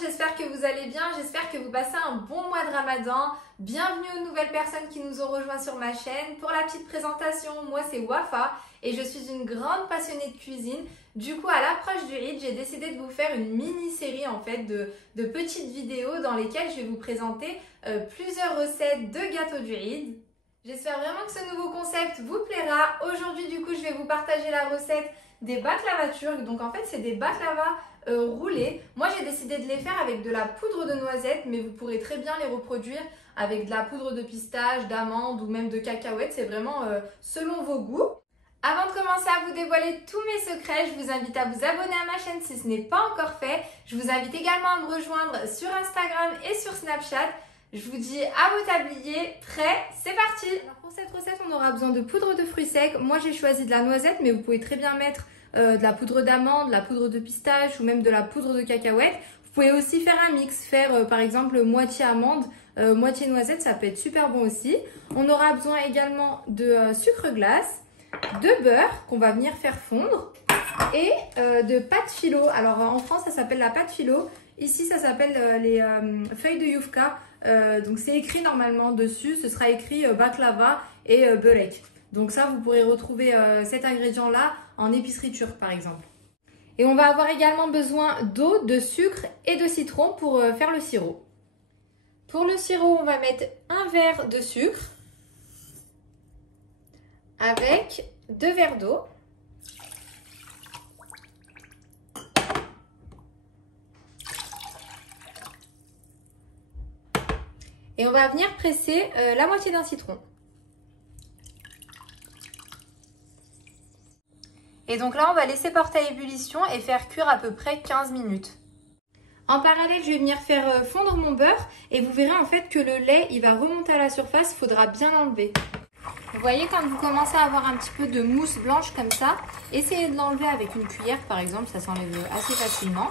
j'espère que vous allez bien, j'espère que vous passez un bon mois de Ramadan. Bienvenue aux nouvelles personnes qui nous ont rejoints sur ma chaîne. Pour la petite présentation, moi c'est Wafa et je suis une grande passionnée de cuisine. Du coup, à l'approche du Eid, j'ai décidé de vous faire une mini-série en fait de petites vidéos dans lesquelles je vais vous présenter plusieurs recettes de gâteaux du Eid. J'espère vraiment que ce nouveau concept vous plaira. Aujourd'hui, du coup, je vais vous partager la recette des baklava turcs. Donc en fait, c'est des baklava roulés. Moi, j'ai décidé de les faire avec de la poudre de noisette, mais vous pourrez très bien les reproduire avec de la poudre de pistache, d'amande ou même de cacahuètes. C'est vraiment selon vos goûts. Avant de commencer à vous dévoiler tous mes secrets, je vous invite à vous abonner à ma chaîne si ce n'est pas encore fait. Je vous invite également à me rejoindre sur Instagram et sur Snapchat. Je vous dis à vos tabliers, prêts, c'est parti! Alors pour cette recette, on aura besoin de poudre de fruits secs. Moi, j'ai choisi de la noisette, mais vous pouvez très bien mettre de la poudre d'amande, de la poudre de pistache ou même de la poudre de cacahuète. Vous pouvez aussi faire un mix, faire par exemple moitié amande, moitié noisette, ça peut être super bon aussi. On aura besoin également de sucre glace, de beurre qu'on va venir faire fondre et de pâte phyllo. Alors en France, ça s'appelle la pâte phyllo. Ici, ça s'appelle les feuilles de yufka. Donc c'est écrit normalement dessus, ce sera écrit baklava et börek. Donc ça, vous pourrez retrouver cet ingrédient-là en épicerie turque par exemple. Et on va avoir également besoin d'eau, de sucre et de citron pour faire le sirop. Pour le sirop, on va mettre un verre de sucre avec 2 verres d'eau. Et on va venir presser la moitié d'un citron. Et donc là, on va laisser porter à ébullition et faire cuire à peu près 15 minutes. En parallèle, je vais venir faire fondre mon beurre et vous verrez en fait que le lait, il va remonter à la surface, il faudra bien l'enlever. Vous voyez, quand vous commencez à avoir un petit peu de mousse blanche comme ça, essayez de l'enlever avec une cuillère par exemple, ça s'enlève assez facilement.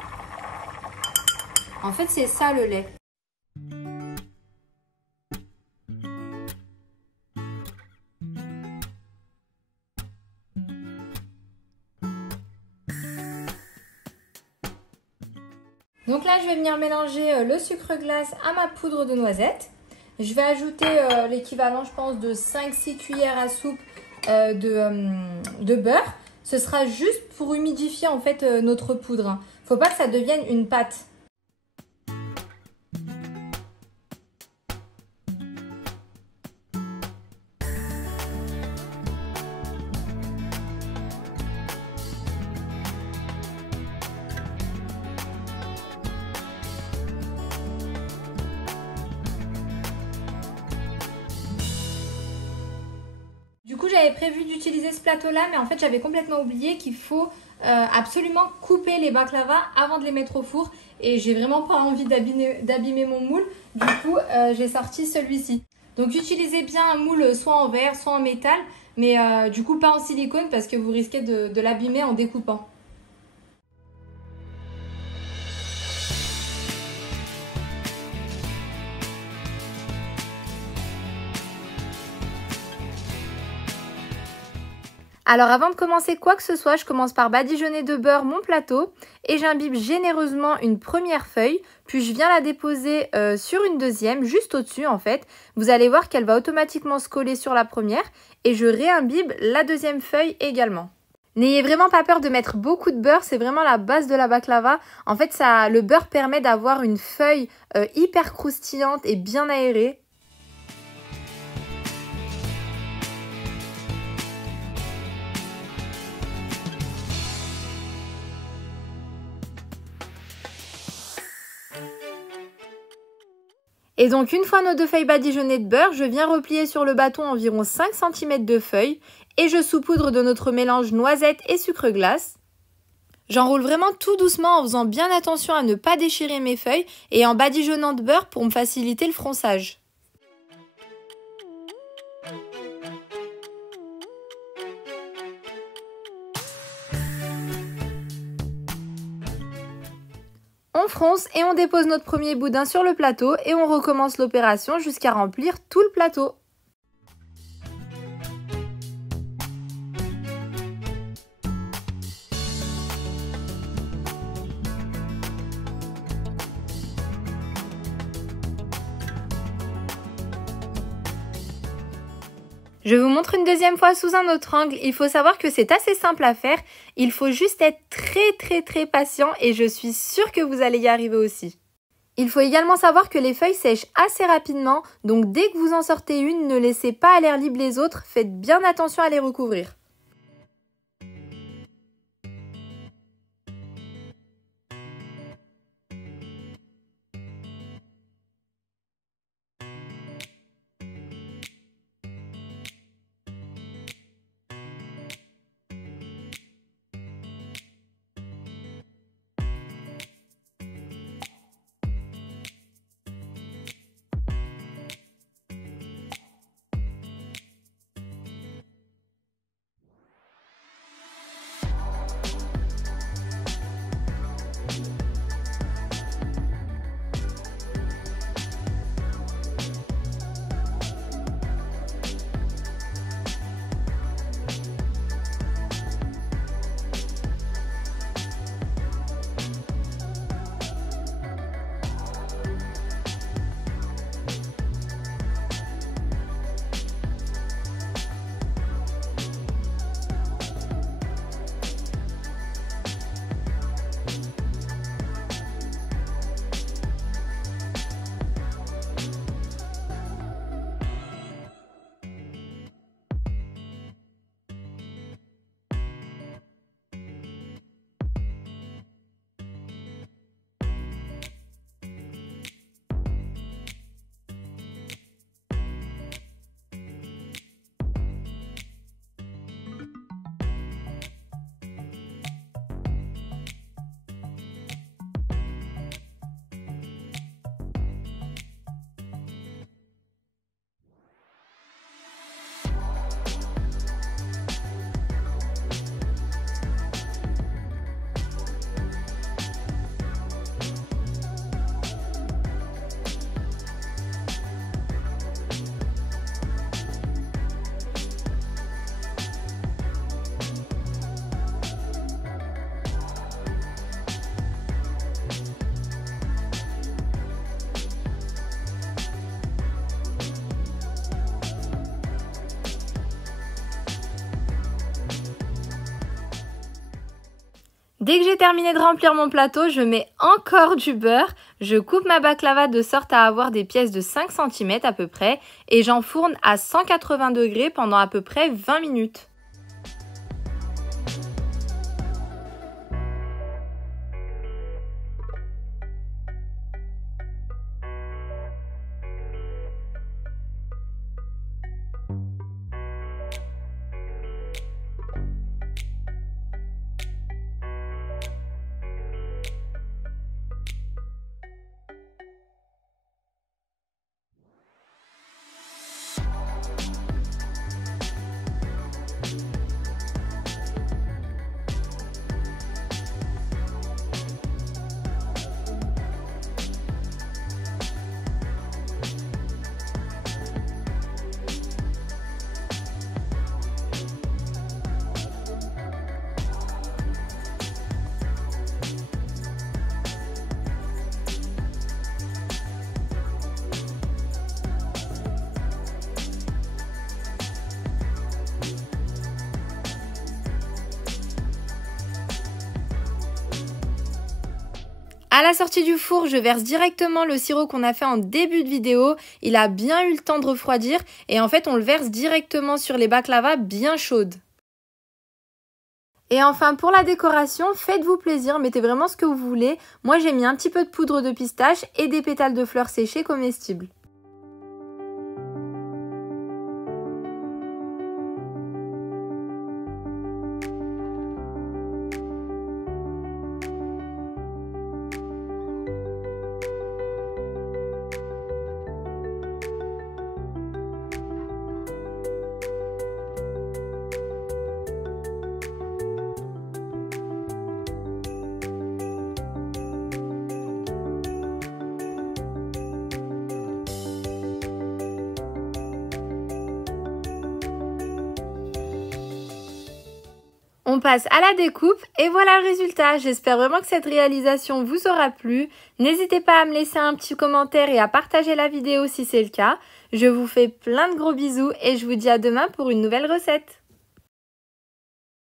En fait, c'est ça le lait. Donc là, je vais venir mélanger le sucre glace à ma poudre de noisette. Je vais ajouter l'équivalent, je pense, de 5-6 cuillères à soupe de beurre. Ce sera juste pour humidifier en fait notre poudre. Faut pas que ça devienne une pâte. Du coup, j'avais prévu d'utiliser ce plateau-là, mais en fait, j'avais complètement oublié qu'il faut absolument couper les baklava avant de les mettre au four. Et j'ai vraiment pas envie d'abîmer mon moule. Du coup, j'ai sorti celui-ci. Donc, utilisez bien un moule soit en verre, soit en métal, mais du coup, pas en silicone parce que vous risquez de l'abîmer en découpant. Alors avant de commencer quoi que ce soit, je commence par badigeonner de beurre mon plateau et j'imbibe généreusement une première feuille, puis je viens la déposer sur une deuxième, juste au-dessus en fait. Vous allez voir qu'elle va automatiquement se coller sur la première et je réimbibe la deuxième feuille également. N'ayez vraiment pas peur de mettre beaucoup de beurre, c'est vraiment la base de la baklava. En fait, le beurre permet d'avoir une feuille hyper croustillante et bien aérée. Et donc une fois nos 2 feuilles badigeonnées de beurre, je viens replier sur le bâton environ 5 cm de feuilles et je saupoudre de notre mélange noisette et sucre glace. J'enroule vraiment tout doucement en faisant bien attention à ne pas déchirer mes feuilles et en badigeonnant de beurre pour me faciliter le fronçage. On fronce et on dépose notre premier boudin sur le plateau et on recommence l'opération jusqu'à remplir tout le plateau. Je vous montre une deuxième fois sous un autre angle. Il faut savoir que c'est assez simple à faire. Il faut juste être très patient et je suis sûre que vous allez y arriver aussi. Il faut également savoir que les feuilles sèchent assez rapidement, donc dès que vous en sortez une, ne laissez pas à l'air libre les autres, faites bien attention à les recouvrir. Dès que j'ai terminé de remplir mon plateau, je mets encore du beurre. Je coupe ma baklava de sorte à avoir des pièces de 5 cm à peu près et j'enfourne à 180 degrés pendant à peu près 20 minutes. À la sortie du four, je verse directement le sirop qu'on a fait en début de vidéo. Il a bien eu le temps de refroidir et en fait on le verse directement sur les baklavas bien chaudes. Et enfin pour la décoration, faites-vous plaisir, mettez vraiment ce que vous voulez. Moi j'ai mis un petit peu de poudre de pistache et des pétales de fleurs séchées comestibles. On passe à la découpe et voilà le résultat. J'espère vraiment que cette réalisation vous aura plu. N'hésitez pas à me laisser un petit commentaire et à partager la vidéo si c'est le cas. Je vous fais plein de gros bisous et je vous dis à demain pour une nouvelle recette.